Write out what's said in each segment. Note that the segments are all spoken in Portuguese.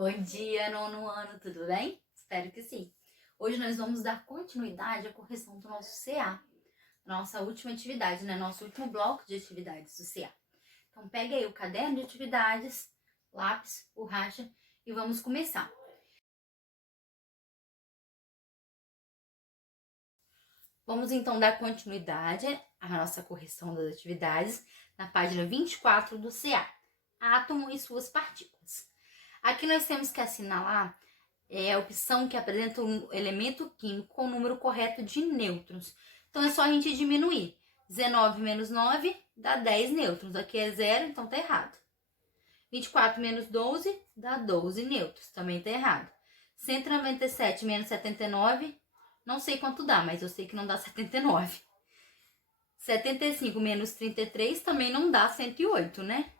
Bom dia, nono ano, tudo bem? Espero que sim. Hoje nós vamos dar continuidade à correção do nosso CA, nossa última atividade, né? Nosso último bloco de atividades do CA. Então, pega aí o caderno de atividades, lápis, borracha e vamos começar. Vamos então dar continuidade à nossa correção das atividades na página 24 do CA, átomo e suas partículas. Aqui nós temos que assinalar a opção que apresenta um elemento químico com o número correto de nêutrons. Então é só a gente diminuir. 19 menos 9 dá 10 nêutrons. Aqui é 0, então tá errado. 24 menos 12 dá 12 nêutrons. Também tá errado. 197 menos 79, não sei quanto dá, mas eu sei que não dá 79. 75 menos 33 também não dá 108, né?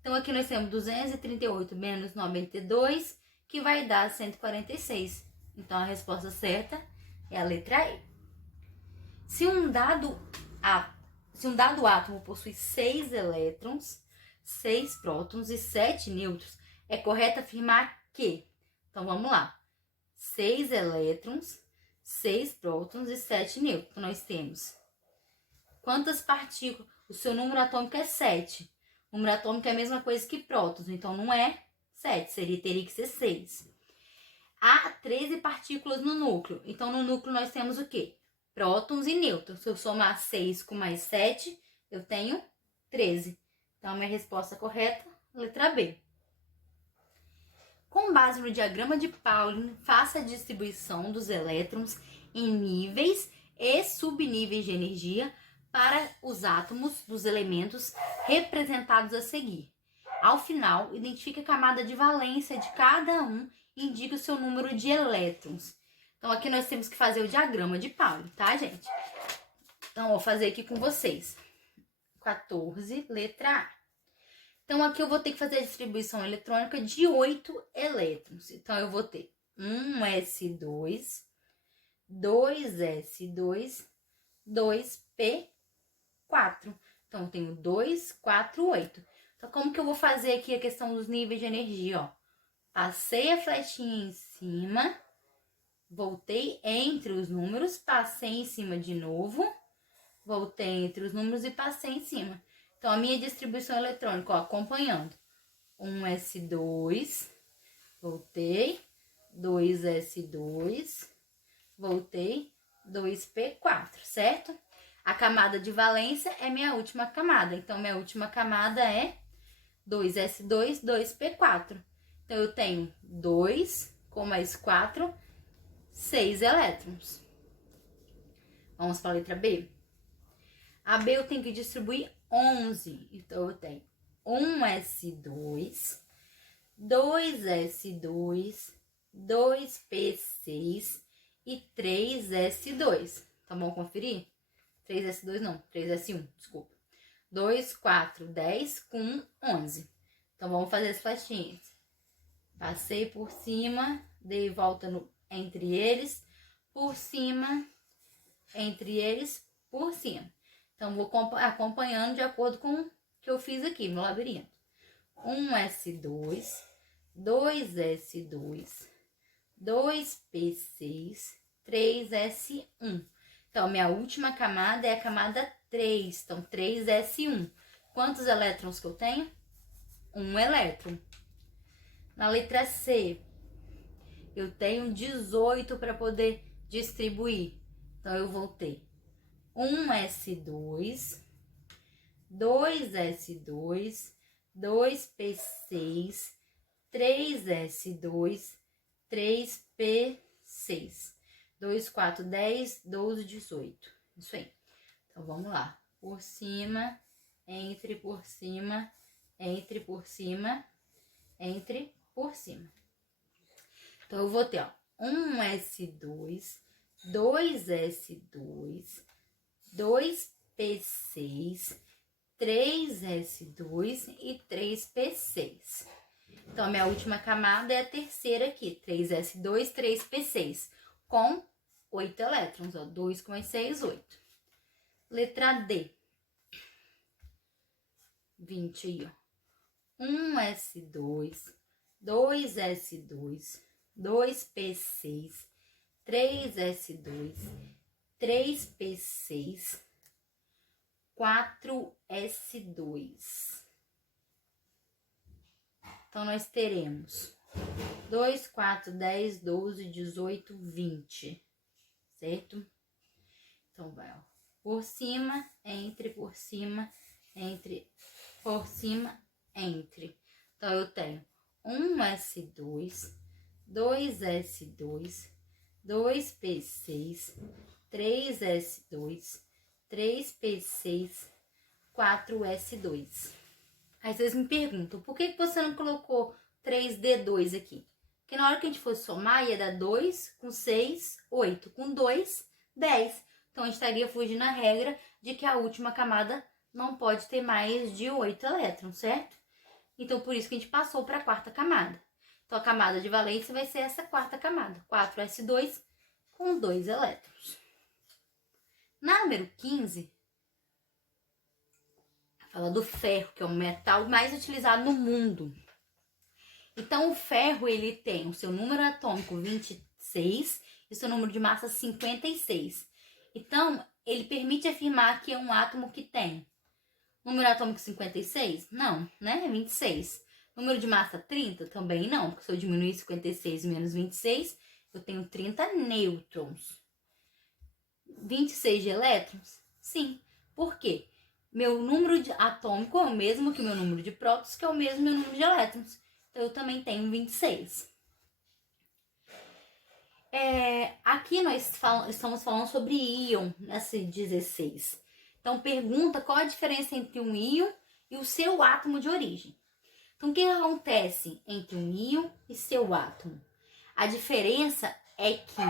Então aqui nós temos 238 menos 92, que vai dar 146. Então a resposta certa é a letra E. Se um dado átomo possui 6 elétrons, 6 prótons e 7 nêutrons, é correto afirmar que... Então vamos lá. 6 elétrons, 6 prótons e 7 nêutrons. Então nós temos quantas partículas? O seu número atômico é 7. O número atômico é a mesma coisa que prótons, então não é 7, teria que ser 6. Há 13 partículas no núcleo, então no núcleo nós temos o quê? Prótons e nêutrons. Se eu somar 6 com mais 7, eu tenho 13. Então a minha resposta correta, letra B. Com base no diagrama de Pauling, faça a distribuição dos elétrons em níveis e subníveis de energia para os átomos dos elementos representados a seguir. Ao final, identifique a camada de valência de cada um e indique o seu número de elétrons. Então, aqui nós temos que fazer o diagrama de Pauling, tá, gente? Então, vou fazer aqui com vocês. 14, letra A. Então, aqui eu vou ter que fazer a distribuição eletrônica de 8 elétrons. Então, eu vou ter 1s2, 2s2, 2p4. Então, eu tenho 2, 4, 8. Então, como que eu vou fazer aqui a questão dos níveis de energia, ó? Passei a flechinha em cima, voltei entre os números, passei em cima de novo, voltei entre os números e passei em cima. Então, a minha distribuição eletrônica, ó, acompanhando. 1s2, voltei, 2s2, voltei, 2p4, certo? A camada de valência é minha última camada. Então, minha última camada é 2s2, 2p4. Então, eu tenho 2 com mais 4, 6 elétrons. Vamos para a letra B? A B eu tenho que distribuir 11. Então, eu tenho 1s2, 2s2, 2p6 e 3s2. Então, vamos conferir? 3s2 não, 3s1, desculpa. 2, 4, 10 com 11. Então, vamos fazer as flechinhas. Passei por cima, dei volta entre eles, por cima, entre eles, por cima. Então, vou acompanhando de acordo com o que eu fiz aqui no labirinto. 1s2, 2s2, 2p6, 3s1. Então, minha última camada é a camada 3. Então, 3s1. Quantos elétrons que eu tenho? 1 elétron. Na letra C, eu tenho 18 para poder distribuir. Então, eu vou ter 1s2, 2s2, 2p6, 3s2, 3p6. 2, 4, 10, 12, 18. Isso aí. Então, vamos lá. Por cima, entre, por cima, entre, por cima, entre, por cima. Então, eu vou ter, ó, 1s2, 2s2, 2p6, 3s2 e 3p6. Então, a minha última camada é a terceira aqui, 3s2, 3p6, com 8 elétrons, ó, 2 com mais 6, 8. Letra D. 20 aí, ó. 1s2, 2S2, 2P6, 3S2, 3P6, 4S2. Então, nós teremos 2, 4, 10, 12, 18, 20, certo? Então, vai, ó, por cima, entre, por cima, entre, por cima, entre. Então, eu tenho 1S2, 2S2, 2P6, 3S2, 3P6, 4S2. Aí vocês me perguntam, por que você não colocou 3D2 aqui? Porque na hora que a gente for somar, ia dar 2 com 6, 8. Com 2, 10. Então, a gente estaria fugindo a regra de que a última camada não pode ter mais de 8 elétrons, certo? Então, por isso que a gente passou para a quarta camada. Então, a camada de valência vai ser essa quarta camada, 4S2 com 2 elétrons. Na número 15, fala do ferro, que é o metal mais utilizado no mundo. Então, o ferro, ele tem o seu número atômico 26 e o seu número de massa 56. Então, ele permite afirmar que é um átomo que tem número atômico 56? Não, né? 26. Número de massa 30? Também não, porque se eu diminuir 56 menos 26, eu tenho 30 nêutrons. 26 de elétrons? Sim. Por quê? Meu número atômico é o mesmo que meu número de prótons, que é o mesmo meu número de elétrons. Então, eu também tenho 26. Aqui nós estamos falando sobre íon, nessa 16. Então, pergunta qual a diferença entre um íon e o seu átomo de origem. Então, o que acontece entre um íon e seu átomo? A diferença é que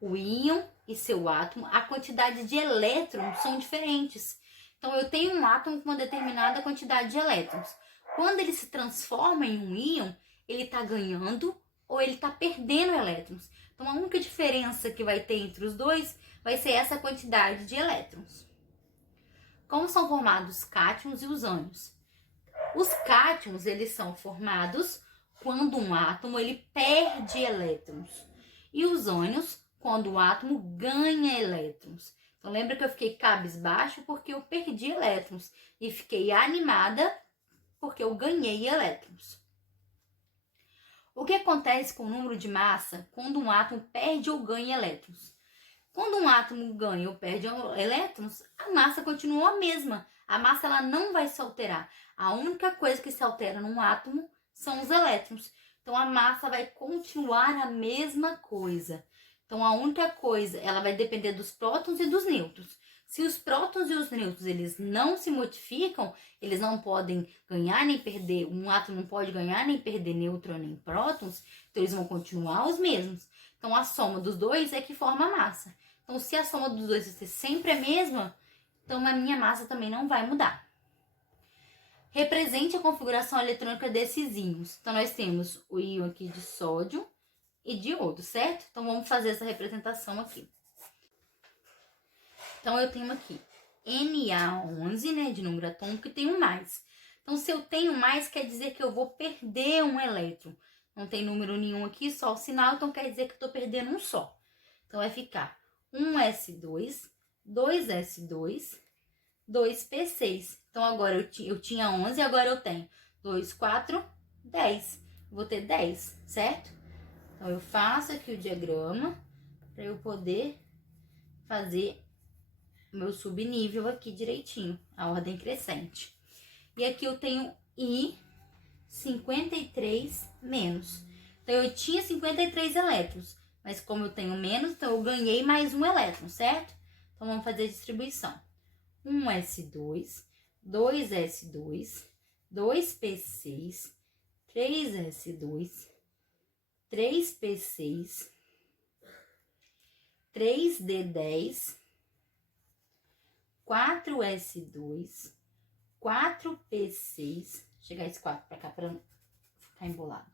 o íon e seu átomo, a quantidade de elétrons são diferentes. Então, eu tenho um átomo com uma determinada quantidade de elétrons. Quando ele se transforma em um íon, ele está ganhando ou ele está perdendo elétrons. Então, a única diferença que vai ter entre os dois vai ser essa quantidade de elétrons. Como são formados os cátions e os ânions? Os cátions, eles são formados quando um átomo ele perde elétrons. E os ânions, quando o átomo ganha elétrons. Então, lembra que eu fiquei cabisbaixo porque eu perdi elétrons. E fiquei animada porque eu ganhei elétrons. O que acontece com o número de massa quando um átomo perde ou ganha elétrons? Quando um átomo ganha ou perde elétrons, a massa continua a mesma. A massa ela não vai se alterar. A única coisa que se altera num átomo são os elétrons. Então, a massa vai continuar a mesma coisa. Então, a única coisa, ela vai depender dos prótons e dos nêutrons. Se os prótons e os nêutrons, eles não se modificam, eles não podem ganhar nem perder, um átomo não pode ganhar nem perder nêutrons nem prótons, então eles vão continuar os mesmos. Então, a soma dos dois é que forma a massa. Então, se a soma dos dois vai ser sempre a mesma, então a minha massa também não vai mudar. Represente a configuração eletrônica desses íons. Então, nós temos o íon aqui de sódio e de iodo, certo? Então, vamos fazer essa representação aqui. Então, eu tenho aqui Na11, né, de número atômico, e tenho mais. Então, se eu tenho mais, quer dizer que eu vou perder um elétron. Não tem número nenhum aqui, só o sinal, então quer dizer que eu estou perdendo um só. Então, vai ficar 1S2, 2S2, 2P6. Então, agora eu tinha 11, agora eu tenho 2, 4, 10. Vou ter 10, certo? Então, eu faço aqui o diagrama para eu poder fazer meu subnível aqui direitinho, a ordem crescente. E aqui eu tenho I 53 menos. Então, eu tinha 53 elétrons, mas como eu tenho menos, então eu ganhei mais um elétron, certo? Então, vamos fazer a distribuição. 1S2, 2S2, 2P6, 3S2, 3P6, 3D10, 4S2, 4P6, chegar esse 4 para cá para não ficar embolado.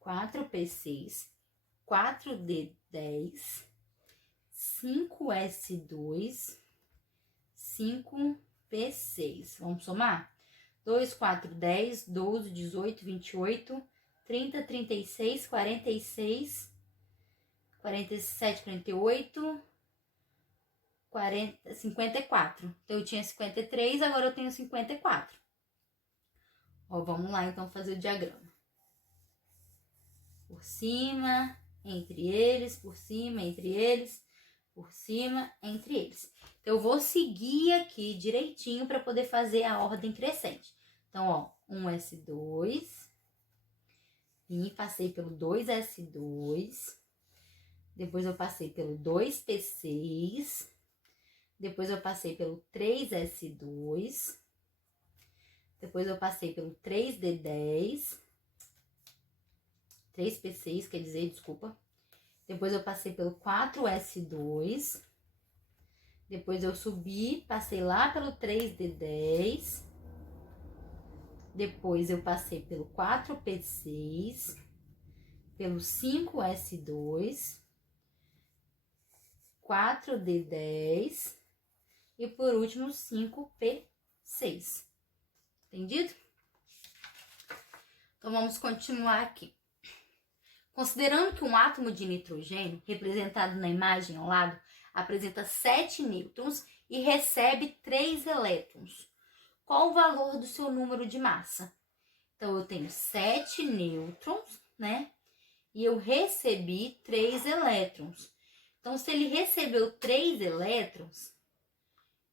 4P6, 4D10, 5S2, 5P6. Vamos somar? 2, 4, 10, 12, 18, 28, 30, 36, 46, 47, 48, 40, 54. Então, eu tinha 53, agora eu tenho 54. Ó, vamos lá, então, fazer o diagrama. Por cima, entre eles, por cima, entre eles, por cima, entre eles. Então, eu vou seguir aqui direitinho para poder fazer a ordem crescente. Então, ó, 1S2, vim, passei pelo 2S2, depois eu passei pelo 2P6, depois eu passei pelo 3S2, depois eu passei pelo 3D10, 3P6, quer dizer, desculpa. Depois eu passei pelo 4S2, depois eu subi, passei lá pelo 3D10, depois eu passei pelo 4P6, pelo 5S2, 4D10 e por último 5P6. Entendido? Então vamos continuar aqui. Considerando que um átomo de nitrogênio, representado na imagem ao lado, apresenta 7 nêutrons e recebe 3 elétrons, qual o valor do seu número de massa? Então, eu tenho 7 nêutrons, né? E eu recebi 3 elétrons. Então, se ele recebeu 3 elétrons,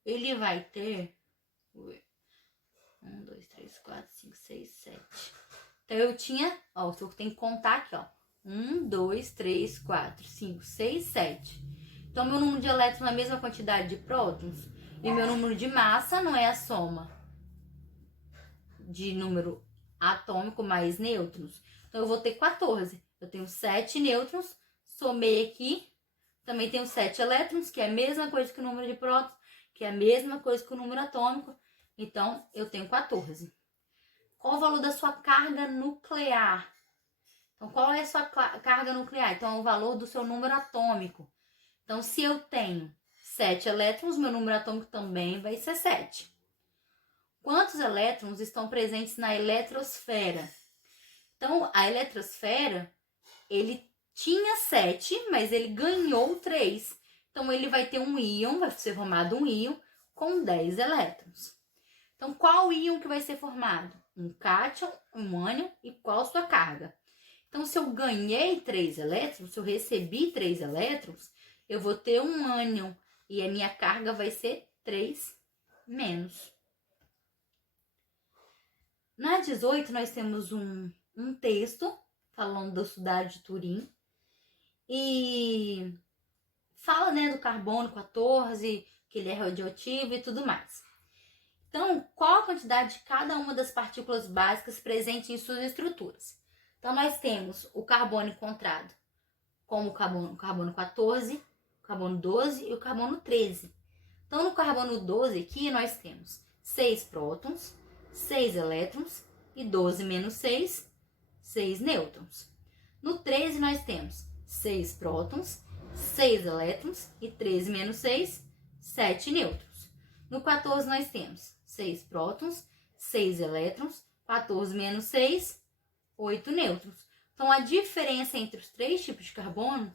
ele vai ter 1, 2, 3, 4, 5, 6, 7. Então, eu tinha, ó, eu tenho que contar aqui, ó. 1, 2, 3, 4, 5, 6, 7. Então, meu número de elétrons é a mesma quantidade de prótons. E meu número de massa não é a soma de número atômico mais nêutrons. Então, eu vou ter 14. Eu tenho 7 nêutrons, somei aqui. Também tenho 7 elétrons, que é a mesma coisa que o número de prótons, que é a mesma coisa que o número atômico. Então, eu tenho 14. Qual o valor da sua carga nuclear? Então, qual é a sua carga nuclear? Então, é o valor do seu número atômico. Então, se eu tenho 7 elétrons, meu número atômico também vai ser 7. Quantos elétrons estão presentes na eletrosfera? Então, a eletrosfera, ele tinha 7, mas ele ganhou 3. Então, ele vai ter um íon, vai ser formado um íon com 10 elétrons. Então, qual íon que vai ser formado? Um cátion, um ânion e qual a sua carga? Então, se eu ganhei 3 elétrons, se eu recebi 3 elétrons, eu vou ter um ânion e a minha carga vai ser 3 menos. Na 18, nós temos um texto falando da cidade de Turim e fala, né, do carbono 14, que ele é radioativo e tudo mais. Então, qual a quantidade de cada uma das partículas básicas presentes em suas estruturas? Então, nós temos o carbono encontrado como o carbono 14, o carbono 12 e o carbono 13. Então, no carbono 12 aqui, nós temos 6 prótons, 6 elétrons e 12 menos 6, 6 nêutrons. No 13, nós temos 6 prótons, 6 elétrons e 13 menos 6, 7 nêutrons. No 14, nós temos 6 prótons, 6 elétrons, 14 menos 6, 8 nêutrons. Então, a diferença entre os 3 tipos de carbonos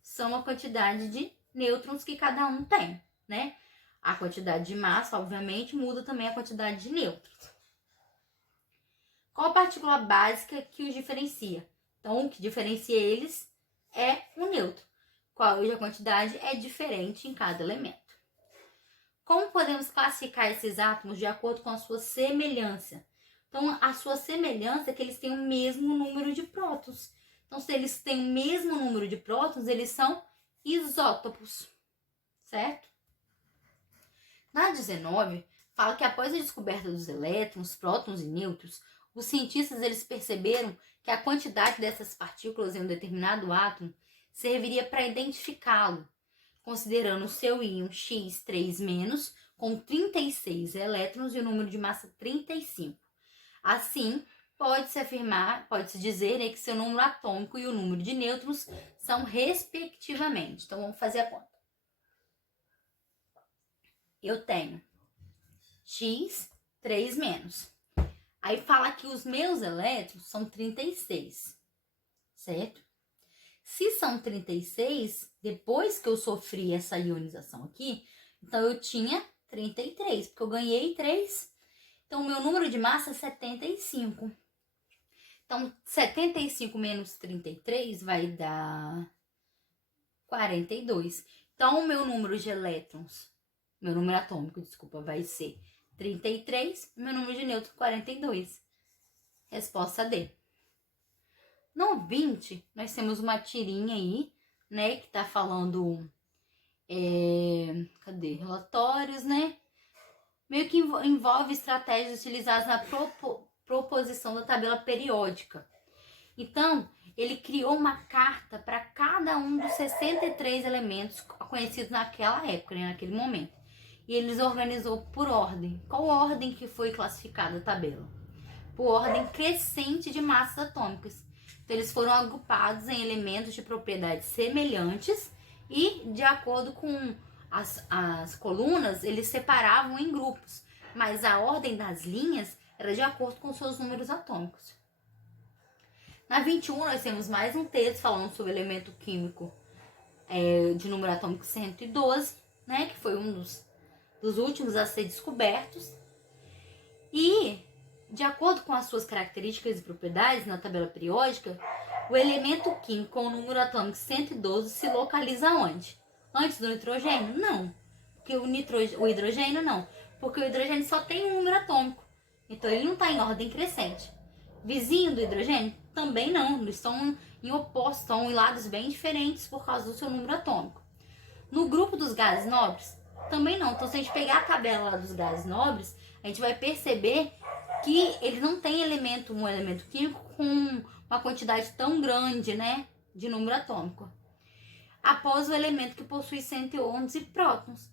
são a quantidade de nêutrons que cada um tem, né? A quantidade de massa, obviamente, muda também a quantidade de nêutrons. Qual a partícula básica que os diferencia? Então, o que diferencia eles é o nêutron, cuja quantidade é diferente em cada elemento. Como podemos classificar esses átomos de acordo com a sua semelhança? Então, a sua semelhança é que eles têm o mesmo número de prótons. Então, se eles têm o mesmo número de prótons, eles são isótopos, certo? Na 19, fala que após a descoberta dos elétrons, prótons e nêutrons, os cientistas eles perceberam que a quantidade dessas partículas em um determinado átomo serviria para identificá-lo, considerando o seu íon X3- com 36 elétrons e o número de massa 35. Assim, pode-se dizer, né, que seu número atômico e o número de nêutrons são respectivamente. Então, vamos fazer a conta. Eu tenho X3-. Aí fala que os meus elétrons são 36, certo? Se são 36, depois que eu sofri essa ionização aqui, então eu tinha 33, porque eu ganhei 3. Então, o meu número de massa é 75. Então, 75 menos 33 vai dar 42. Então, o meu número de elétrons, meu número atômico, desculpa, vai ser 33. Meu número de nêutrons, 42. Resposta D. No 20, nós temos uma tirinha aí, né, que tá falando, cadê? Relatórios, né? Meio que envolve estratégias utilizadas na proposição da tabela periódica. Então, ele criou uma carta para cada um dos 63 elementos conhecidos naquela época, né, naquele momento. E eles organizou por ordem. Qual ordem que foi classificada a tabela? Por ordem crescente de massas atômicas. Então, eles foram agrupados em elementos de propriedades semelhantes e, de acordo com as colunas, eles separavam em grupos. Mas a ordem das linhas era de acordo com seus números atômicos. Na 21, nós temos mais um texto falando sobre o elemento químico de número atômico 112, né, que foi um dos últimos a ser descobertos. E, de acordo com as suas características e propriedades na tabela periódica, o elemento químico com o número atômico 112 se localiza onde? Antes do nitrogênio? Não. Porque o hidrogênio não. Porque o hidrogênio só tem um número atômico. Então, ele não está em ordem crescente. Vizinho do hidrogênio? Também não. Eles estão em opostos, estão em lados bem diferentes por causa do seu número atômico. No grupo dos gases nobres? Também não. Então, se a gente pegar a tabela lá dos gases nobres, a gente vai perceber que ele não tem um elemento químico com uma quantidade tão grande, né, de número atômico. Após o elemento que possui 111 prótons.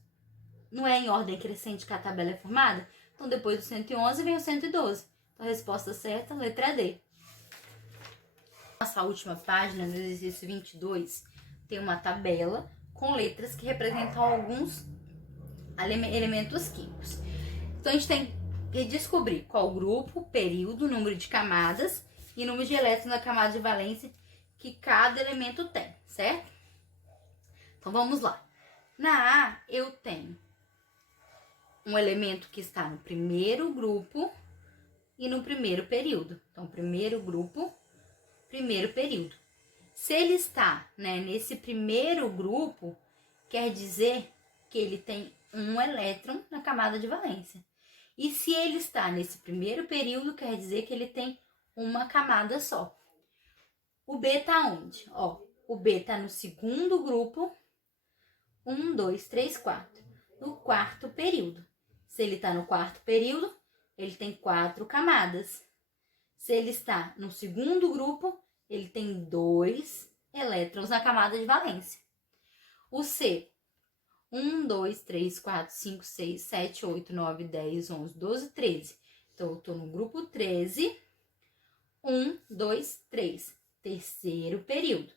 Não é em ordem crescente que a tabela é formada? Então, depois do 111 vem o 112. Então, a resposta certa, letra D. Nossa última página, no exercício 22, tem uma tabela com letras que representam alguns elementos químicos. Então, a gente tem que descobrir qual grupo, período, número de camadas e número de elétrons na camada de valência que cada elemento tem, certo? Então, vamos lá. Na A, eu tenho um elemento que está no primeiro grupo e no primeiro período. Então, primeiro grupo, primeiro período. Se ele está, né, nesse primeiro grupo, quer dizer que ele tem um elétron na camada de valência. E se ele está nesse primeiro período, quer dizer que ele tem uma camada só. O B está onde? Ó, o B está no segundo grupo, 1, 2, 3, 4. No quarto período. Se ele está no quarto período, ele tem 4 camadas. Se ele está no segundo grupo, ele tem 2 elétrons na camada de valência. O C, 1, 2, 3, 4, 5, 6, 7, 8, 9, 10, 11, 12, 13. Então, eu estou no grupo 13. 1, 2, 3. Terceiro período.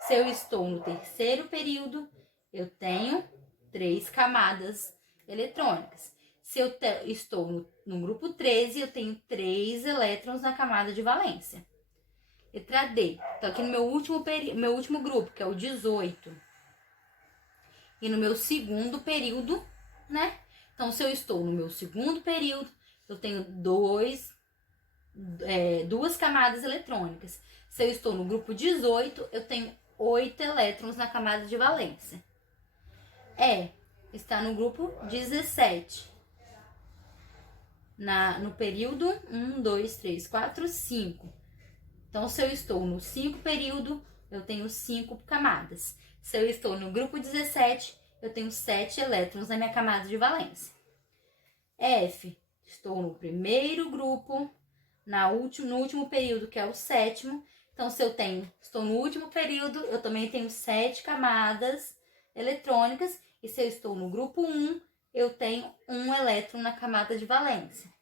Se eu estou no terceiro período, eu tenho 3 camadas eletrônicas. Se eu estou no grupo 13, eu tenho 3 elétrons na camada de valência. Letra D. Então, aqui no meu último grupo, que é o 18. E no meu segundo período, né? Então, se eu estou no meu segundo período, eu tenho 2 camadas eletrônicas. Se eu estou no grupo 18, eu tenho 8 elétrons na camada de valência. E está no grupo 17. No período 1, 2, 3, 4, 5. Então, se eu estou no 5 período, eu tenho 5 camadas. Se eu estou no grupo 17, eu tenho 7 elétrons na minha camada de valência. F, estou no primeiro grupo, no último período, que é o 7º. Então, se eu estou no último período, eu também tenho 7 camadas eletrônicas. E se eu estou no grupo 1, eu tenho 1 elétron na camada de valência.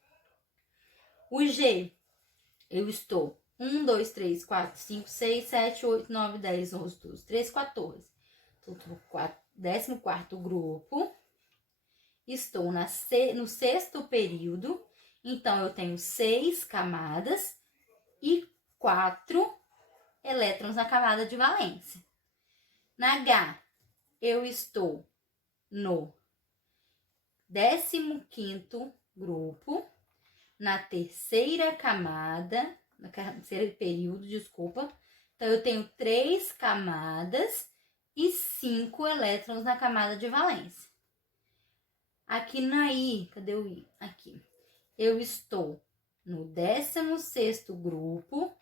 O G, eu estou 1, 2, 3, 4, 5, 6, 7, 8, 9, 10, 11, 12, 13, 14. Estou no 14º grupo. Estou no 6º período. Então, eu tenho 6 camadas e 4 elétrons na camada de valência. Na H, eu estou no 15º grupo, na terceira camada, no terceiro período, desculpa. Então, eu tenho 3 camadas e 5 elétrons na camada de valência. Aqui na I, cadê o I? Aqui. Eu estou no 16º grupo,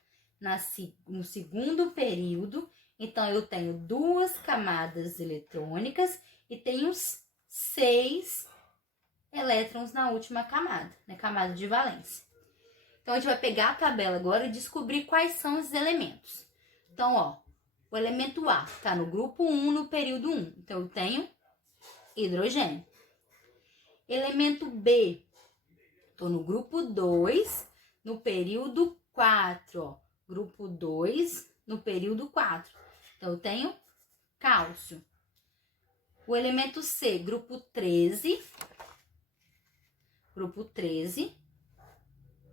no segundo período. Então, eu tenho 2 camadas eletrônicas e tenho 6 elétrons na última camada, na camada de valência. Então, a gente vai pegar a tabela agora e descobrir quais são esses elementos. Então, ó, o elemento A está no grupo 1, no período 1. Então, eu tenho hidrogênio. Elemento B, estou no grupo 2, no período 4, ó. Grupo 2, no período 4. Então, eu tenho cálcio. O elemento C, grupo 13. Grupo 13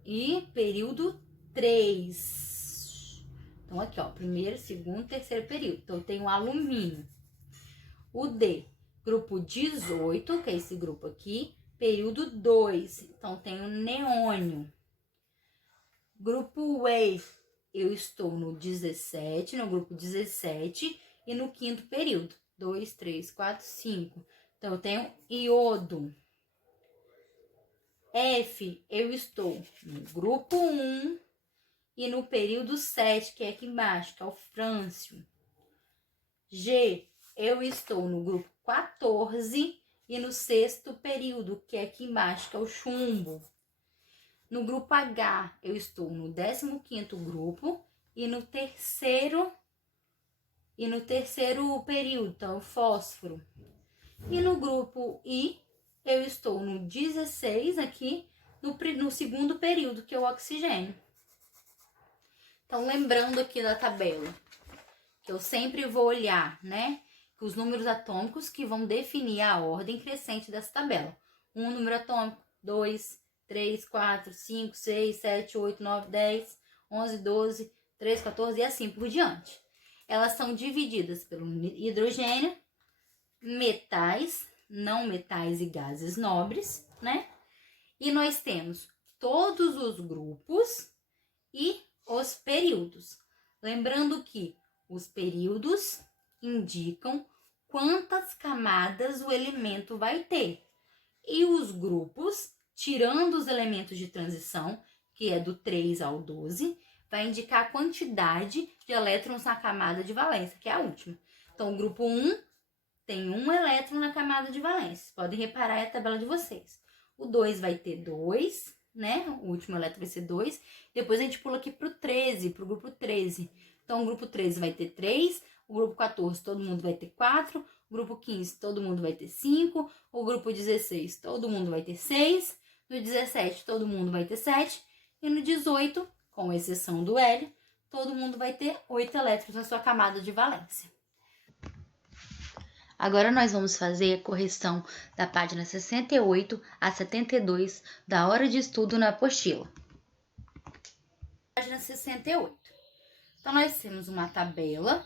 e período 3. Então, aqui, ó, primeiro, segundo, terceiro período. Então, eu tenho alumínio. O D, grupo 18, que é esse grupo aqui, período 2. Então, tenho neônio. Grupo E, eu estou no 17, no grupo 17 e no quinto período. 2, 3, 4, 5. Então, eu tenho iodo. F, eu estou no grupo 1 e no período 7, que é aqui embaixo, que é o frâncio. G, eu estou no grupo 14 e no sexto período, que é aqui embaixo, que é o chumbo. No grupo H, eu estou no 15º grupo e no terceiro período, então, o fósforo. E no grupo I, eu estou no 16 aqui, no segundo período, que é o oxigênio. Então, lembrando aqui da tabela, que eu sempre vou olhar, né, os números atômicos que vão definir a ordem crescente dessa tabela. 1 número atômico, 2, 3, 4, 5, 6, 7, 8, 9, 10, 11, 12, 13, 14 e assim por diante. Elas são divididas pelo hidrogênio, metais, não metais e gases nobres, né? E nós temos todos os grupos e os períodos. Lembrando que os períodos indicam quantas camadas o elemento vai ter. E os grupos, tirando os elementos de transição, que é do 3 ao 12, vai indicar a quantidade de elétrons na camada de valência, que é a última. Então, o grupo 1 tem 1 elétron na camada de valência. Vocês podem reparar aí a tabela de vocês. O 2 vai ter 2, né? O último elétron vai ser 2. Depois a gente pula aqui para o 13, para o grupo 13. Então, o grupo 13 vai ter 3. O grupo 14, todo mundo vai ter 4. O grupo 15, todo mundo vai ter 5. O grupo 16, todo mundo vai ter 6. No 17, todo mundo vai ter 7. E no 18, com exceção do hélio, todo mundo vai ter 8 elétrons na sua camada de valência. Agora nós vamos fazer a correção da página 68 a 72 da hora de estudo na apostila. Página 68. Então, nós temos uma tabela,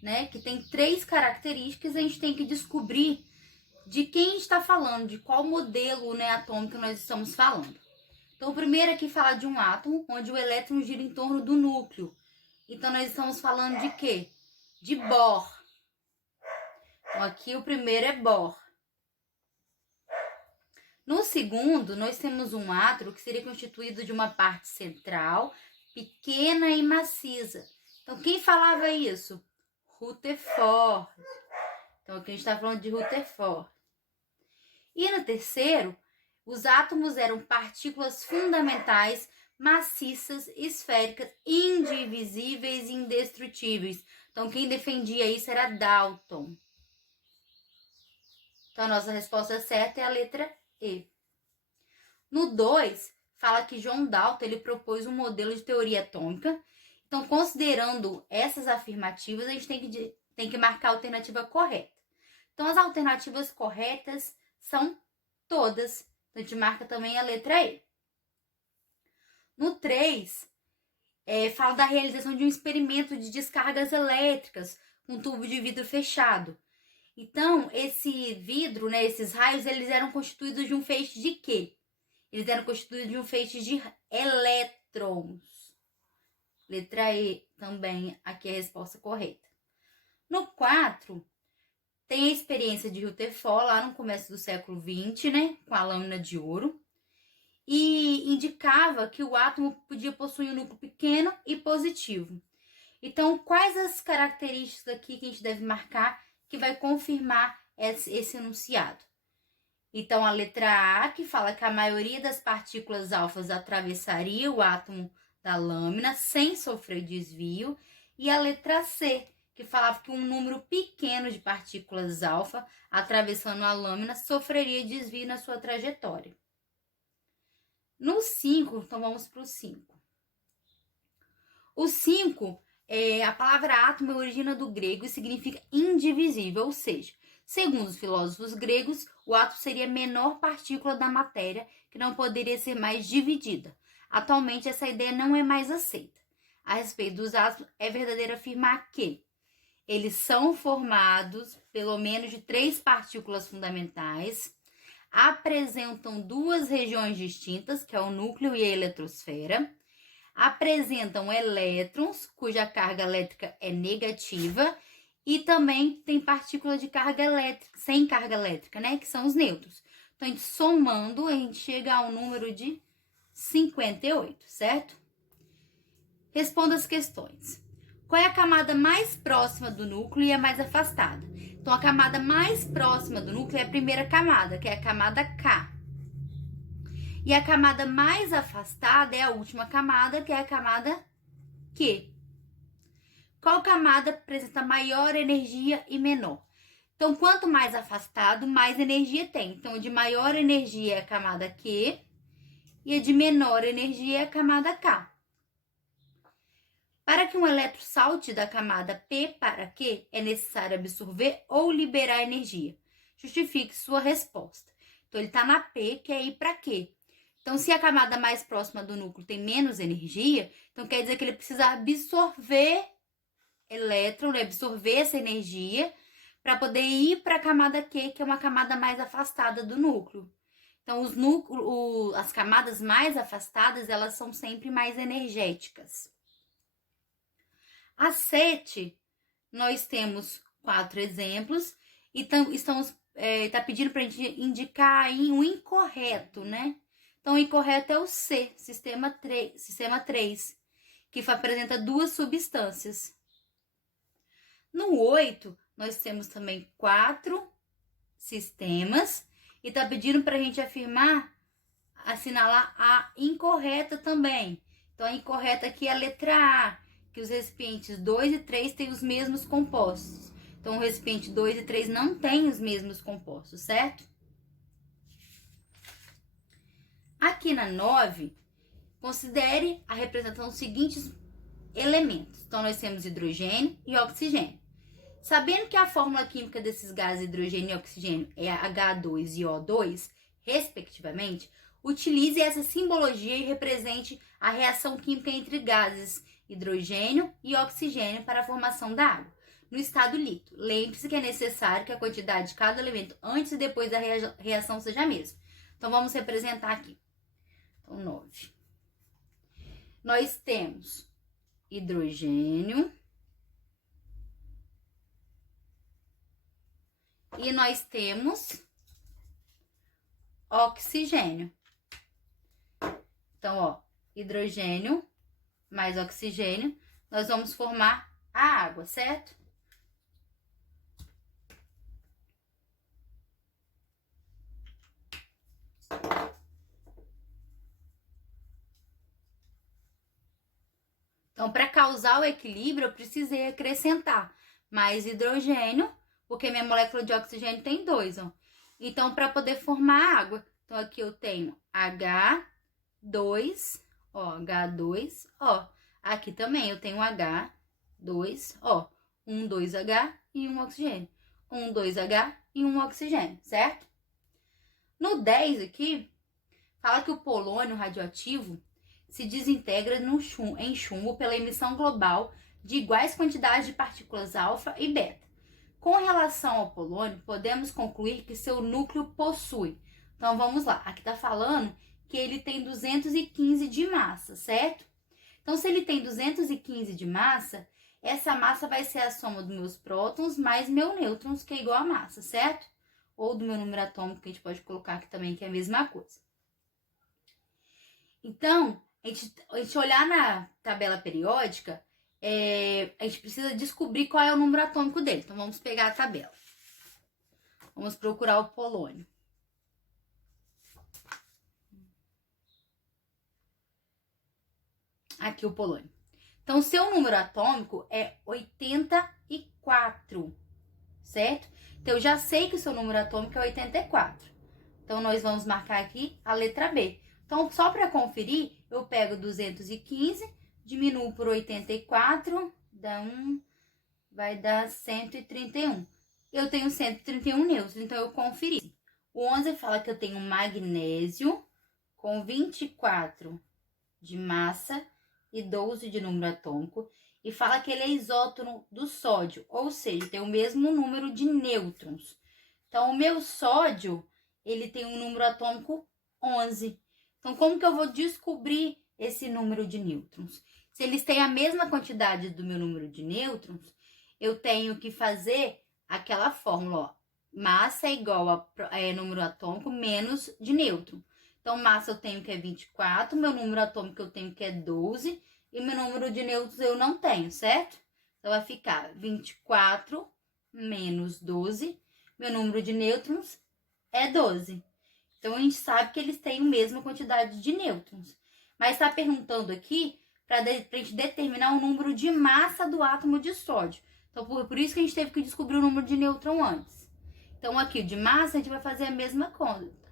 né, que tem 3 características. A gente tem que descobrir de quem está falando, de qual modelo, né, atômico nós estamos falando. Então, o primeiro aqui fala de um átomo, onde o elétron gira em torno do núcleo. Então, nós estamos falando de quê? De Bohr. Então, aqui o primeiro é Bohr. No segundo, nós temos um átomo que seria constituído de uma parte central, pequena e maciça. Então, quem falava isso? Rutherford. Então, aqui a gente está falando de Rutherford. E no terceiro, os átomos eram partículas fundamentais, maciças, esféricas, indivisíveis e indestrutíveis. Então, quem defendia isso era Dalton. Então, a nossa resposta certa é a letra E. No 2, fala que John Dalton ele propôs um modelo de teoria atômica. Então, considerando essas afirmativas, a gente tem que marcar a alternativa correta. Então, as alternativas corretas são todas. Então, a gente marca também a letra E. 3 fala da realização de um experimento de descargas elétricas com tubo de vidro fechado. Então, esse vidro, né, esses raios, eles eram constituídos de um feixe de quê? Eles eram constituídos de um feixe de elétrons. Letra E também aqui é a resposta correta. No 4, tem a experiência de Rutherford, lá no começo do século XX, né, com a lâmina de ouro. E indicava que o átomo podia possuir um núcleo pequeno e positivo. Então, quais as características aqui que a gente deve marcar que vai confirmar esse enunciado? Então, a letra A, que fala que a maioria das partículas alfas atravessaria o átomo da lâmina sem sofrer desvio. E a letra C, que falava que um número pequeno de partículas alfa atravessando a lâmina sofreria desvio na sua trajetória. No 5, então vamos para o 5. O 5, a palavra átomo origina do grego e significa indivisível, ou seja, segundo os filósofos gregos, o átomo seria a menor partícula da matéria que não poderia ser mais dividida. Atualmente, essa ideia não é mais aceita. A respeito dos átomos, é verdadeiro afirmar que eles são formados pelo menos de 3 partículas fundamentais, apresentam 2 regiões distintas, que é o núcleo e a eletrosfera, apresentam elétrons, cuja carga elétrica é negativa, e também tem partículas de carga elétrica, sem carga elétrica, né, que são os nêutrons. Então, a gente somando, a gente chega ao número de 58, certo? Responda as questões. Qual é a camada mais próxima do núcleo e a mais afastada? Então, a camada mais próxima do núcleo é a primeira camada, que é a camada K. E a camada mais afastada é a última camada, que é a camada Q. Qual camada apresenta maior energia e menor? Então, quanto mais afastado, mais energia tem. Então, a de maior energia é a camada Q e a de menor energia é a camada K. Para que um elétron salte da camada P para Q, é necessário absorver ou liberar energia. Justifique sua resposta. Então, ele está na P, que é ir para Q. Então, se a camada mais próxima do núcleo tem menos energia, então quer dizer que ele precisa absorver elétron, absorver essa energia, para poder ir para a camada Q, que é uma camada mais afastada do núcleo. Então, as camadas mais afastadas, elas são sempre mais energéticas. A 7, nós temos 4 exemplos e estamos pedindo para a gente indicar aí um incorreto, né? Então, o incorreto é o C, sistema 3, que apresenta 2 substâncias. No 8, nós temos também 4 sistemas e está pedindo para a gente assinalar a incorreta também. Então, a incorreta aqui é a letra A, que os recipientes 2 e 3 têm os mesmos compostos. Então, o recipiente 2 e 3 não têm os mesmos compostos, certo? Aqui na 9, considere a representação dos seguintes elementos. Então, nós temos hidrogênio e oxigênio. Sabendo que a fórmula química desses gases hidrogênio e oxigênio é H2 e O2, respectivamente, utilize essa simbologia e represente a reação química entre gases hidrogênio e oxigênio para a formação da água. No estado líquido, lembre-se que é necessário que a quantidade de cada elemento antes e depois da reação seja a mesma. Então, vamos representar aqui. Então, 9. Nós temos hidrogênio e nós temos oxigênio. Então, ó, hidrogênio mais oxigênio, nós vamos formar a água, certo? Então, para causar o equilíbrio, eu precisei acrescentar mais hidrogênio, porque minha molécula de oxigênio tem 2, ó. Então, para poder formar água, então aqui eu tenho H2, ó, H2O. Aqui também eu tenho H2O. 2H e 1 oxigênio. 2H e 1 oxigênio, certo? No 10 aqui, fala que o polônio radioativo se desintegra em chumbo pela emissão global de iguais quantidades de partículas alfa e beta. Com relação ao polônio, podemos concluir que seu núcleo possui. Então vamos lá, aqui está falando que ele tem 215 de massa, certo? Então se ele tem 215 de massa, essa massa vai ser a soma dos meus prótons mais meus nêutrons, que é igual a massa, certo? Ou do meu número atômico, que a gente pode colocar aqui também, que é a mesma coisa. Então, a gente olhar na tabela periódica, a gente precisa descobrir qual é o número atômico dele. Então, vamos pegar a tabela. Vamos procurar o polônio. Aqui o polônio. Então, seu número atômico é 84, certo? Então, eu já sei que o seu número atômico é 84. Então, nós vamos marcar aqui a letra B. Então, só para conferir, eu pego 215, diminuo por 84, vai dar 131. Eu tenho 131 nêutrons, então eu conferi. O 11 fala que eu tenho magnésio com 24 de massa e 12 de número atômico, e fala que ele é isótono do sódio, ou seja, tem o mesmo número de nêutrons. Então, o meu sódio, ele tem um número atômico 11. Então, como que eu vou descobrir esse número de nêutrons? Se eles têm a mesma quantidade do meu número de nêutrons, eu tenho que fazer aquela fórmula, ó. Massa é igual a número atômico menos de nêutron. Então, massa eu tenho que é 24, meu número atômico eu tenho que é 12, e meu número de nêutrons eu não tenho, certo? Então, vai ficar 24 menos 12, meu número de nêutrons é 12. Então, a gente sabe que eles têm a mesma quantidade de nêutrons. Mas está perguntando aqui para a gente determinar o número de massa do átomo de sódio. Então, por isso que a gente teve que descobrir o número de nêutron antes. Então, aqui de massa, a gente vai fazer a mesma conta.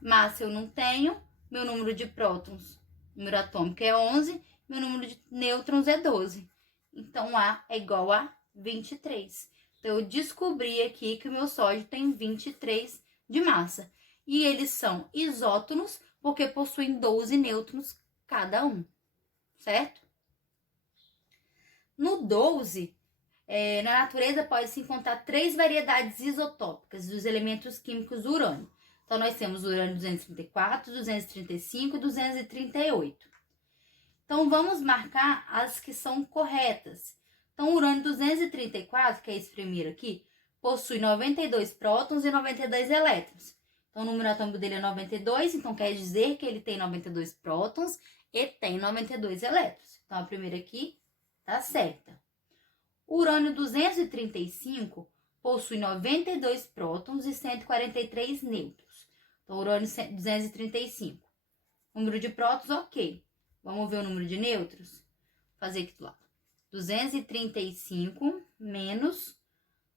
Massa eu não tenho, meu número de prótons, número atômico é 11, meu número de nêutrons é 12. Então, A é igual a 23. Então, eu descobri aqui que o meu sódio tem 23 de massa. E eles são isótonos porque possuem 12 nêutrons cada um, certo? No 12, na natureza pode-se encontrar 3 variedades isotópicas dos elementos químicos do urânio. Então, nós temos o urânio 234, 235 e 238. Então, vamos marcar as que são corretas. Então, o urânio 234, que é esse primeiro aqui, possui 92 prótons e 92 elétrons. Então, o número atômico dele é 92, então quer dizer que ele tem 92 prótons e tem 92 elétrons. Então, a primeira aqui tá certa. O urânio 235 possui 92 prótons e 143 nêutrons. Então, urânio 235. Número de prótons, ok. Vamos ver o número de nêutrons? Vou fazer aqui do lado. 235 menos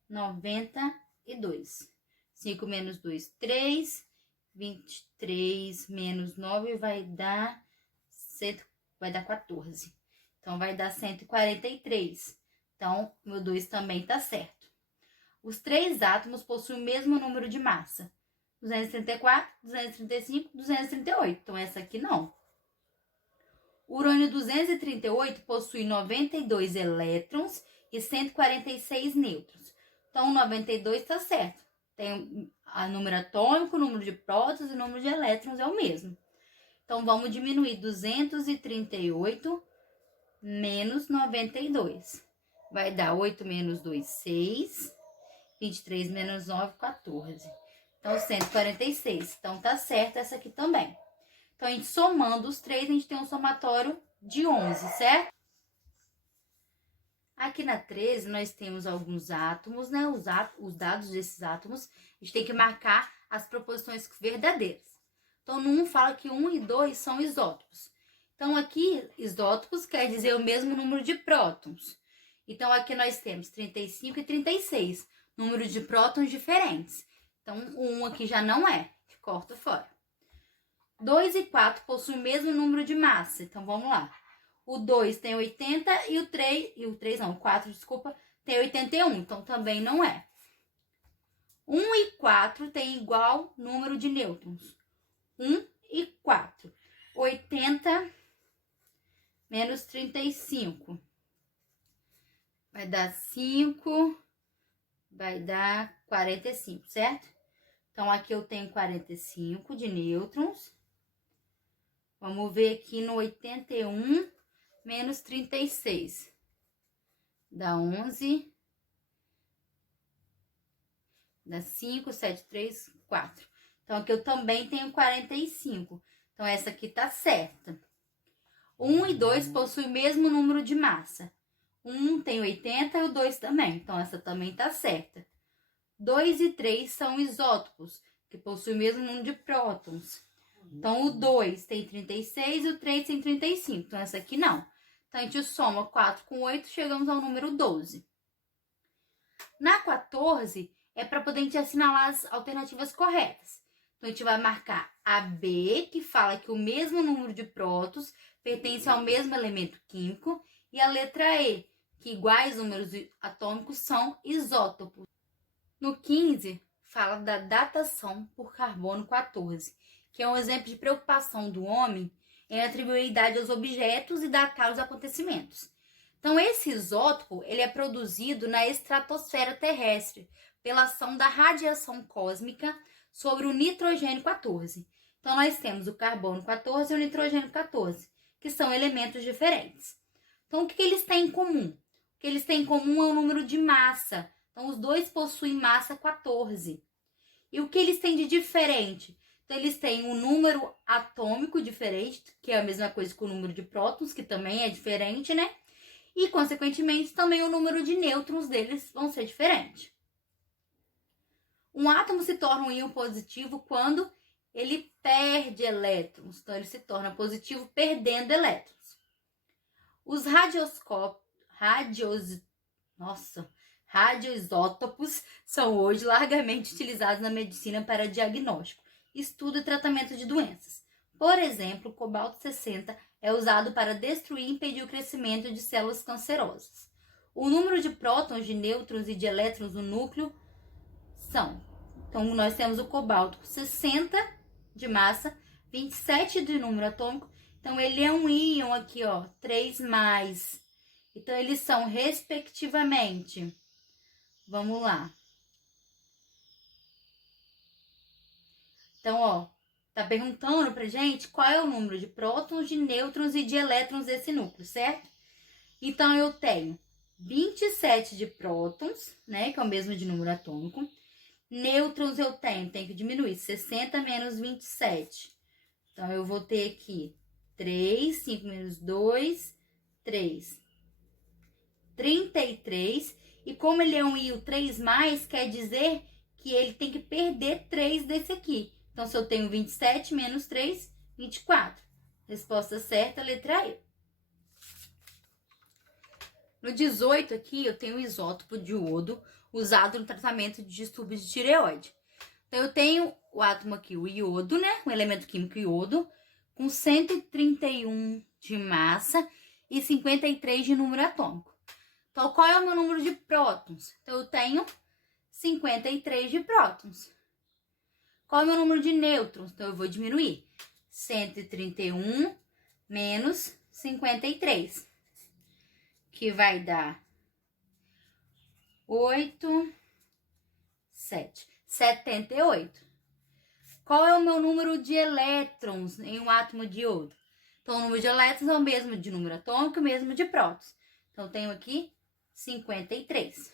92. 5 menos 2, 3. 23 menos 9 vai dar 14. Então, vai dar 143. Então, meu 2 também está certo. Os 3 átomos possuem o mesmo número de massa. 234, 235, 238. Então, essa aqui não. O urânio 238 possui 92 elétrons e 146 nêutrons. Então, o 92 está certo. Tem o número atômico, o número de prótons e o número de elétrons é o mesmo. Então, vamos diminuir 238 menos 92. Vai dar 8 menos 2, 6. 23 menos 9, 14. Então, 146. Então, tá certo essa aqui também. Então, a gente somando os 3, a gente tem um somatório de 11, certo? Aqui na 13, nós temos alguns átomos, né? Os dados desses átomos. A gente tem que marcar as proposições verdadeiras. Então, no 1 fala que 1 e 2 são isótopos. Então, aqui, isótopos quer dizer o mesmo número de prótons. Então, aqui nós temos 35 e 36, número de prótons diferentes. Então, o 1 aqui já não é, corta fora. 2 e 4 possuem o mesmo número de massa. Então, vamos lá. O 2 tem 80 e o 4, desculpa, tem 81. Então, também não é. 1 e 4 têm igual número de nêutrons. 1 e 4. 80 menos 35. Vai dar 5, vai dar 45, certo? Então, aqui eu tenho 45 de nêutrons. Vamos ver aqui no 81 menos 36. Dá 11. Dá 5, 7, 3, 4. Então, aqui eu também tenho 45. Então, essa aqui tá certa. 1 e 2 possuem o mesmo número de massa. 1 tem 80 e o 2 também. Então, essa também tá certa. 2 e 3 são isótopos, que possuem o mesmo número de prótons. Então, o 2 tem 36 e o 3 tem 35. Então, essa aqui não. Então, a gente soma 4 com 8, chegamos ao número 12. Na 14, é para poder a gente assinalar as alternativas corretas. Então, a gente vai marcar a B, que fala que o mesmo número de prótons pertence ao mesmo elemento químico, e a letra E, que iguais números atômicos são isótopos. No 15, fala da datação por carbono 14, que é um exemplo de preocupação do homem em atribuir idade aos objetos e datar os acontecimentos. Então, esse isótopo ele é produzido na estratosfera terrestre pela ação da radiação cósmica sobre o nitrogênio 14. Então, nós temos o carbono 14 e o nitrogênio 14, que são elementos diferentes. Então, o que eles têm em comum? O que eles têm em comum é o número de massa. Então, os dois possuem massa 14. E o que eles têm de diferente? Então, eles têm um número atômico diferente, que é a mesma coisa que o número de prótons, que também é diferente, né? E, consequentemente, também o número de nêutrons deles vão ser diferentes. Um átomo se torna um íon positivo quando ele perde elétrons. Então, ele se torna positivo perdendo elétrons. Os radioisótopos são hoje largamente utilizados na medicina para diagnóstico, estudo e tratamento de doenças. Por exemplo, o cobalto 60 é usado para destruir e impedir o crescimento de células cancerosas. O número de prótons, de nêutrons e de elétrons no núcleo então, nós temos o cobalto com 60 de massa, 27 de número atômico. Então, ele é um íon aqui, ó, 3+. Então, eles são, respectivamente, vamos lá. Então, ó, tá perguntando pra gente qual é o número de prótons, de nêutrons e de elétrons desse núcleo, certo? Então, eu tenho 27 de prótons, né, que é o mesmo de número atômico. Nêutrons eu tenho que diminuir, 60 menos 27. Então, eu vou ter aqui 3, 5 menos 2, 3. 33. E como ele é um íon 3+, quer dizer que ele tem que perder 3 desse aqui. Então, se eu tenho 27 menos 3, 24. Resposta certa, letra E. No 18 aqui, eu tenho o isótopo de iodo, usado no tratamento de distúrbios de tireoide. Então, eu tenho o átomo aqui, o iodo, né? O elemento químico iodo, com 131 de massa e 53 de número atômico. Então, qual é o meu número de prótons? Então, eu tenho 53 de prótons. Qual é o meu número de nêutrons? Então, eu vou diminuir. 131 menos 53, que vai dar 8, 7, 78. Qual é o meu número de elétrons em um átomo de iodo? Então, o número de elétrons é o mesmo de número atômico, o mesmo de prótons. Então, eu tenho aqui 53.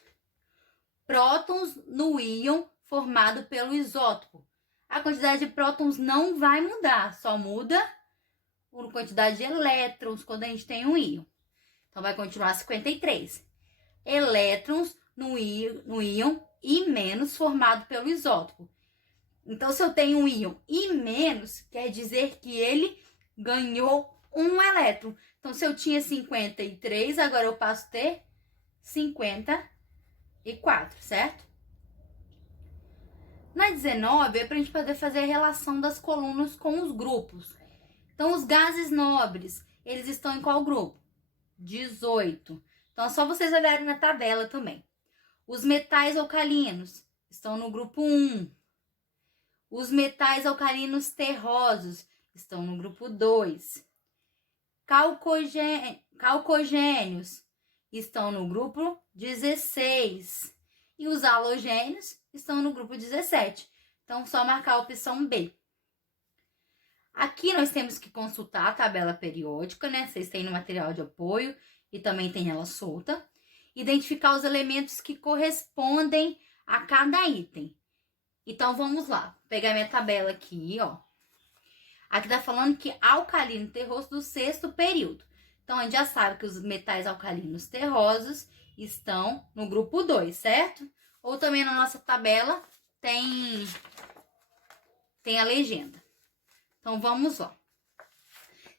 Prótons no íon formado pelo isótopo. A quantidade de prótons não vai mudar, só muda a quantidade de elétrons quando a gente tem um íon. Então, vai continuar 53. Elétrons no íon I- formado pelo isótopo. Então, se eu tenho um íon I-, quer dizer que ele ganhou um elétron. Então, se eu tinha 53, agora eu passo a ter 54, certo? Na 19, é para a gente poder fazer a relação das colunas com os grupos. Então, os gases nobres, eles estão em qual grupo? 18. Então, é só vocês olharem na tabela também. Os metais alcalinos estão no grupo 1. Os metais alcalinos terrosos estão no grupo 2. Calcogênios estão no grupo 16. E os halogênios estão no grupo 17. Então, só marcar a opção B. Aqui nós temos que consultar a tabela periódica, né? Vocês têm no material de apoio e também tem ela solta. Identificar os elementos que correspondem a cada item. Então, vamos lá. Vou pegar minha tabela aqui, ó. Aqui tá falando que alcalino terroso do sexto período. Então, a gente já sabe que os metais alcalinos terrosos estão no grupo 2, certo? Ou também na nossa tabela tem a legenda. Então, vamos lá.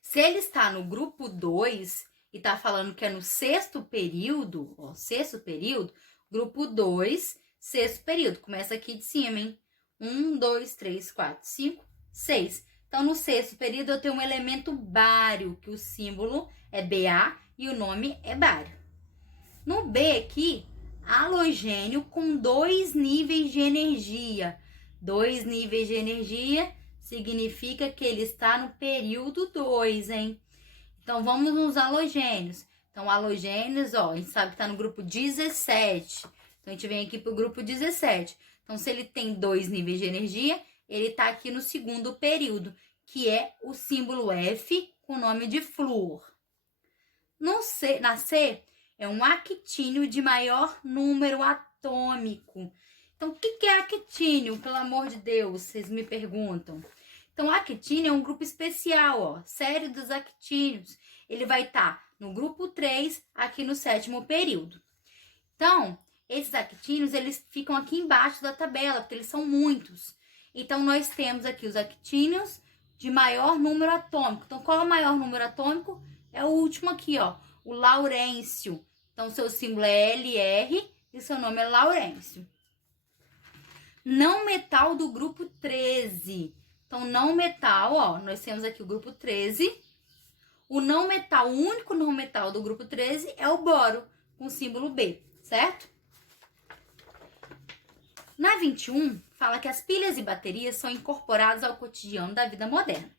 Se ele está no grupo 2 e tá falando que é no sexto período, ó, sexto período, grupo 2, sexto período. Começa aqui de cima, hein? 1, 2, 3, 4, 5, 6. Então, no sexto período, eu tenho um elemento bário, que o símbolo é Ba e o nome é bário. No B aqui, halogênio com 2 níveis de energia. 2 níveis de energia significa que ele está no período 2, hein? Então, vamos nos halogênios. Então, halogênios, ó, a gente sabe que está no grupo 17. Então, a gente vem aqui para o grupo 17. Então, se ele tem 2 níveis de energia, ele está aqui no segundo período, que é o símbolo F com o nome de flúor. Na C, é um actínio de maior número atômico. Então, o que é actínio? Pelo amor de Deus, vocês me perguntam. Então, actínio é um grupo especial, ó, série dos actínios. Ele vai estar no grupo 3, aqui no sétimo período. Então, esses actínios, eles ficam aqui embaixo da tabela, porque eles são muitos. Então, nós temos aqui os actínios de maior número atômico. Então, qual é o maior número atômico? É o último aqui, ó, o laurêncio. Então, seu símbolo é LR e seu nome é Laurêncio. Não metal do grupo 13. Então, não metal, ó, nós temos aqui o grupo 13. O não metal, o único não metal do grupo 13 é o boro, com o símbolo B, certo? Na 21, fala que as pilhas e baterias são incorporadas ao cotidiano da vida moderna.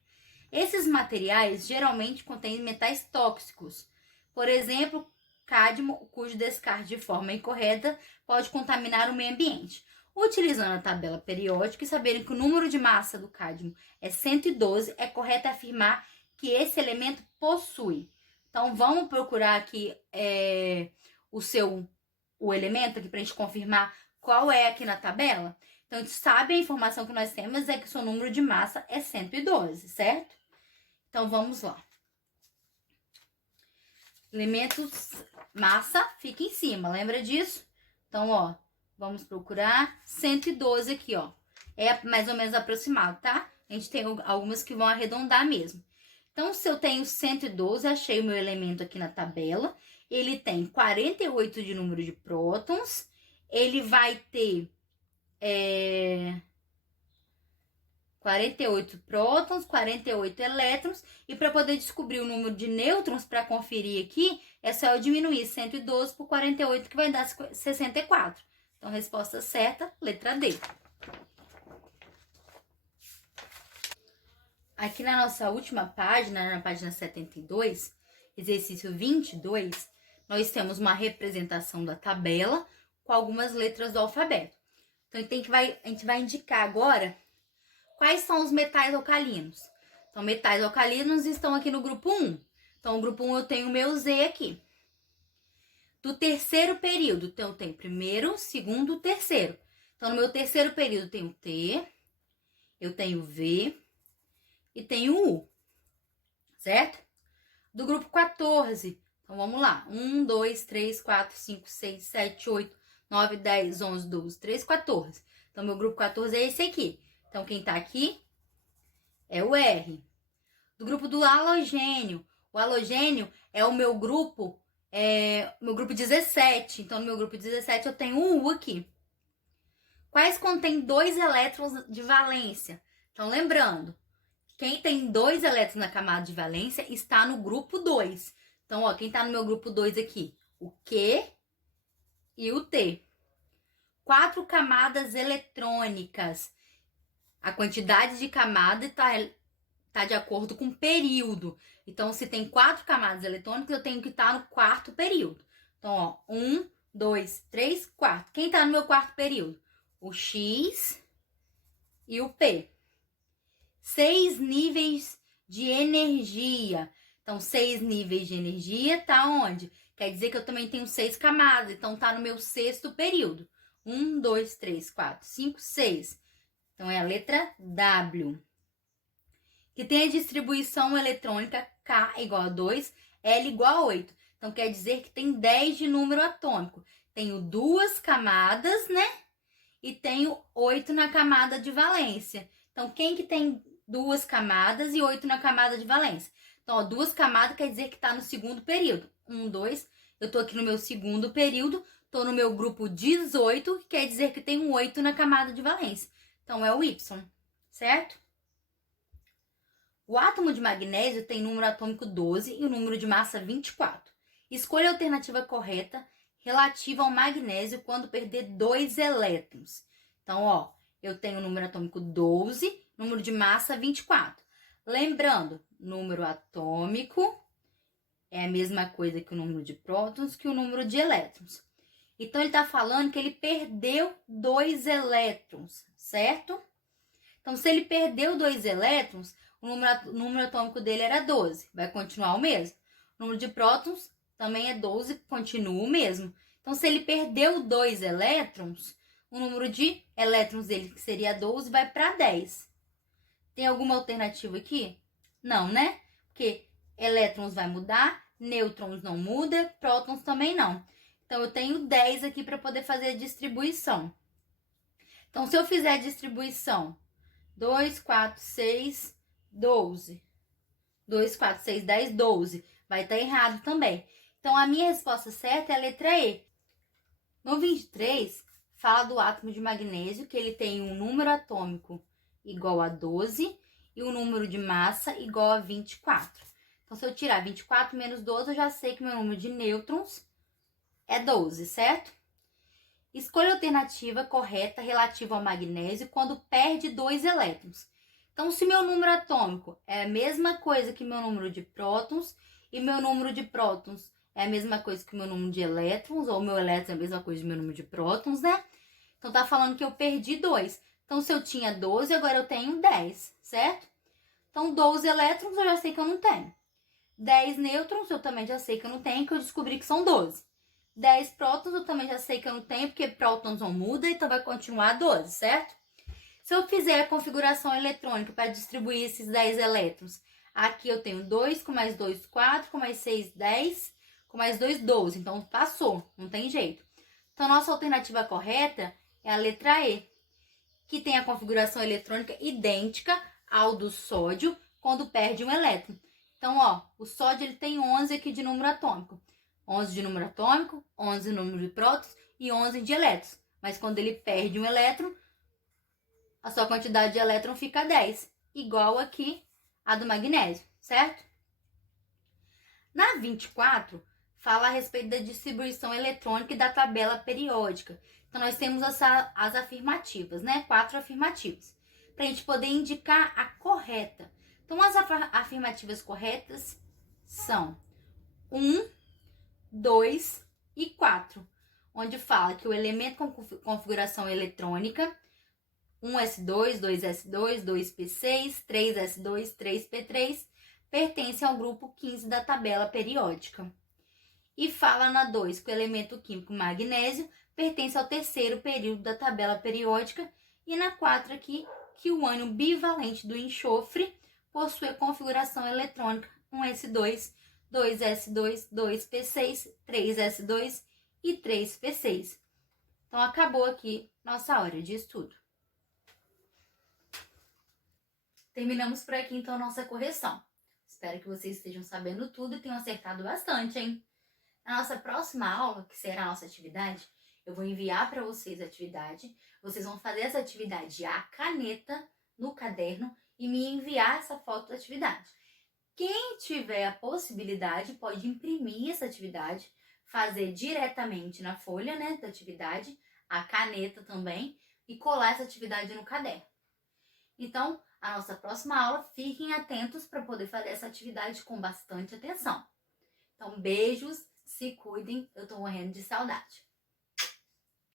Esses materiais geralmente contêm metais tóxicos. Por exemplo, cádmio, cujo descarte de forma incorreta pode contaminar o meio ambiente. Utilizando a tabela periódica e saberem que o número de massa do cádmio é 112, é correto afirmar que esse elemento possui. Então, vamos procurar aqui o elemento aqui para a gente confirmar qual é aqui na tabela. Então, a gente sabe a informação que nós temos é que o seu número de massa é 112, certo? Então, vamos lá. Elementos, massa, fica em cima, lembra disso? Então, ó, vamos procurar 112 aqui, ó. É mais ou menos aproximado, tá? A gente tem algumas que vão arredondar mesmo. Então, se eu tenho 112, achei o meu elemento aqui na tabela. Ele tem 48 de número de prótons. Ele vai ter 48 prótons, 48 elétrons. E para poder descobrir o número de nêutrons, para conferir aqui, é só eu diminuir 112 por 48, que vai dar 64. Então, resposta certa, letra D. Aqui na nossa última página, na página 72, exercício 22, nós temos uma representação da tabela com algumas letras do alfabeto. Então, a gente vai indicar agora quais são os metais alcalinos. Então, metais alcalinos estão aqui no grupo 1. Então, no grupo 1 eu tenho o meu Z aqui. Do terceiro período, então eu tenho primeiro, segundo, terceiro. Então, no meu terceiro período eu tenho T, eu tenho V e tenho U, certo? Do grupo 14, então vamos lá. 1, 2, 3, 4, 5, 6, 7, 8, 9, 10, 11, 12, 13, 14. Então, meu grupo 14 é esse aqui. Então, quem tá aqui é o R. Do grupo do halogênio. O halogênio é o meu grupo 17. Então, no meu grupo 17, eu tenho um U aqui. Quais contêm 2 elétrons de valência? Então, lembrando, quem tem 2 elétrons na camada de valência está no grupo 2. Então, ó, quem está no meu grupo 2 aqui? O Q e o T. 4 camadas eletrônicas. A quantidade de camada está tá de acordo com o período. Então, se tem 4 camadas eletrônicas, eu tenho que estar no quarto período. Então, ó, 1, 2, 3, 4. Quem tá no meu quarto período? O X e o P. 6 níveis de energia. Então, 6 níveis de energia tá onde? Quer dizer que eu também tenho 6 camadas. Então, tá no meu sexto período. 1, 2, 3, 4, 5, 6. Então, é a letra W. Que tem a distribuição eletrônica K igual a 2, L igual a 8. Então, quer dizer que tem 10 de número atômico. Tenho 2 camadas, né? E tenho 8 na camada de valência. Então, quem que tem 2 camadas e 8 na camada de valência? Então, ó, 2 camadas quer dizer que está no segundo período. 1, 2, eu estou aqui no meu segundo período, estou no meu grupo 18, que quer dizer que tem 8 na camada de valência. Então, é o Y, certo? O átomo de magnésio tem número atômico 12 e o número de massa 24. Escolha a alternativa correta relativa ao magnésio quando perder 2 elétrons. Então, ó, eu tenho o número atômico 12, número de massa 24. Lembrando, número atômico é a mesma coisa que o número de prótons que o número de elétrons. Então, ele está falando que ele perdeu 2 elétrons, certo? Então, se ele perdeu 2 elétrons, o número atômico dele era 12. Vai continuar o mesmo. O número de prótons também é 12, continua o mesmo. Então, se ele perdeu 2 elétrons, o número de elétrons dele, que seria 12, vai para 10. Tem alguma alternativa aqui? Não, né? Porque elétrons vai mudar, nêutrons não muda, prótons também não. Então, eu tenho 10 aqui para poder fazer a distribuição. Então, se eu fizer a distribuição 2, 4, 6, 12. 2, 4, 6, 10, 12. Vai estar errado também. Então, a minha resposta certa é a letra E. No 23, fala do átomo de magnésio, que ele tem um número atômico igual a 12 e um número de massa igual a 24. Então, se eu tirar 24 menos 12, eu já sei que meu número de nêutrons é 12, certo? Escolha a alternativa correta relativa ao magnésio quando perde 2 elétrons. Então, se meu número atômico é a mesma coisa que meu número de prótons, e meu número de prótons é a mesma coisa que meu número de elétrons, ou meu elétron é a mesma coisa que meu número de prótons, né? Então, tá falando que eu perdi 2. Então, se eu tinha 12, agora eu tenho 10, certo? Então, 12 elétrons eu já sei que eu não tenho. 10 nêutrons eu também já sei que eu não tenho, que eu descobri que são 12. 10 prótons eu também já sei que eu não tenho, porque prótons não muda, então vai continuar 12, certo? Se eu fizer a configuração eletrônica para distribuir esses 10 elétrons, aqui eu tenho 2, com mais 2, 4, com mais 6, 10, com mais 2, 12. Então, passou, não tem jeito. Então, nossa alternativa correta é a letra E, que tem a configuração eletrônica idêntica ao do sódio quando perde um elétron. Então, ó, o sódio ele tem 11 aqui de número atômico. 11 de número atômico, 11 de número de prótons e 11 de elétrons. Mas quando ele perde um elétron, a sua quantidade de elétron fica 10, igual aqui a do magnésio, certo? Na 24, fala a respeito da distribuição eletrônica e da tabela periódica. Então, nós temos as afirmativas, né? 4 afirmativas, para a gente poder indicar a correta. Então, as afirmativas corretas são 1, 2 e 4, onde fala que o elemento com configuração eletrônica 1s2, 2s2, 2p6, 3s2, 3p3 pertence ao grupo 15 da tabela periódica. E fala na 2 que o elemento químico magnésio pertence ao terceiro período da tabela periódica. E na 4 aqui que o ânion bivalente do enxofre possui a configuração eletrônica 1s2, 2s2, 2p6, 3s2 e 3p6. Então, acabou aqui nossa hora de estudo. Terminamos por aqui, então, a nossa correção. Espero que vocês estejam sabendo tudo e tenham acertado bastante, hein? Na nossa próxima aula, que será a nossa atividade, eu vou enviar para vocês a atividade. Vocês vão fazer essa atividade à caneta no caderno e me enviar essa foto da atividade. Quem tiver a possibilidade pode imprimir essa atividade, fazer diretamente na folha, né, da atividade, a caneta também, e colar essa atividade no caderno. Então, a nossa próxima aula. Fiquem atentos para poder fazer essa atividade com bastante atenção. Então, beijos, se cuidem, eu tô morrendo de saudade.